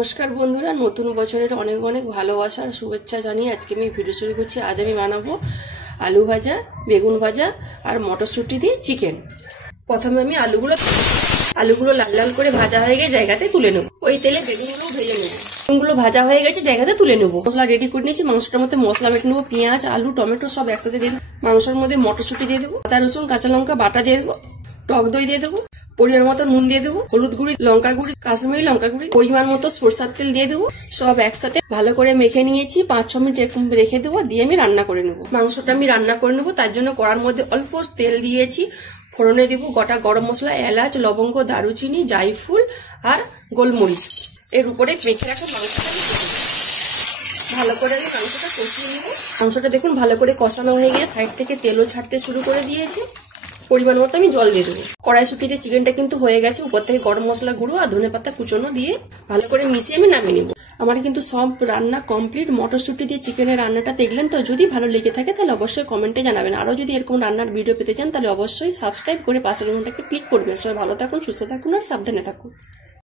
নমস্কার বন্ধুরা, নতুন বছরের অনেক অনেক ভালোবাসা আর শুভেচ্ছা জানিয়ে আজকে আমি ভিডিও শুরু করছি। আজ আমি বানাবো আলু ভাজা, বেগুন ভাজা আর মটরশুঁটি দিয়ে চিকেন। প্রথমে আমি আলুগুলো লাল লাল করে ভাজা হয়ে গিয়ে জায়গাতে তুলে নেবো। ওই তেলে বেগুনগুলো ভেজে নেবো। বেগুনগুলো ভাজা হয়ে গেছে, জায়গাতে তুলে নেবো। মশলা রেডি করে নিয়েছি। মাংসটার মধ্যে মশলা বেটে নেবো। পেঁয়াজ, আলু, টমেটো সব একসাথে দিয়ে দেবো। মাংসের মধ্যে মটরশুঁটি দিয়ে দেবো। আদা, রসুন, কাঁচা লঙ্কা বাটা দিয়ে দেবো। টক দই দিয়ে দেবো। পরিমাণ মতো নুন দিয়ে দেবো। হলুদ গুঁড়ি, লঙ্কা গুঁড়ি, কাশ্মীরি লঙ্কা গুঁড়ি, পরিমাণ মতো সরষের তেল দিয়ে দেবো। সব একসাথে ভালো করে মেখে নিয়েছি। 5-6 মিনিট এরকম রেখে দেবো, দিয়ে আমি রান্না করে নেবো। মাংসটা আমি রান্না করে নেবো। তার জন্য কড়ার মধ্যে অল্প তেল দিয়েছি। ফোড়নে দেবো গোটা গরম মশলা, এলাচ, লবঙ্গ, দারুচিনি, জায়ফল আর গোলমরিচ। এর উপরে মেখে রাখা মাংসটা ভালো করে আমি মাংসটা কষিয়ে নেব। মাংসটা দেখুন ভালো করে কষানো হয়ে গিয়ে সাইড থেকে তেলও ছাড়তে শুরু করে দিয়েছে। পরিমাণ মতো আমি জল দিয়ে দেবো। কড়াইশুঁটিতে চিকেনটা কিন্তু হয়ে গেছে। উপর থেকে গরম মশলা গুঁড়ো আর ধনেপাতা কুচনো দিয়ে ভালো করে মিশিয়ে আমি নামিয়ে নেবো। আমার কিন্তু সব রান্না কমপ্লিট। মটরশুঁটি দিয়ে চিকেনের রান্নাটা দেখলেন তো? যদি ভালো লেগে থাকে তাহলে অবশ্যই কমেন্টে জানাবেন। আরও যদি এরকম রান্নার ভিডিও পেতে চান তাহলে অবশ্যই সাবস্ক্রাইব করে পাশের ঘন্টাকে ক্লিক করবেন। সবাই ভালো থাকুন, সুস্থ থাকুন আর সাবধানে থাকুন।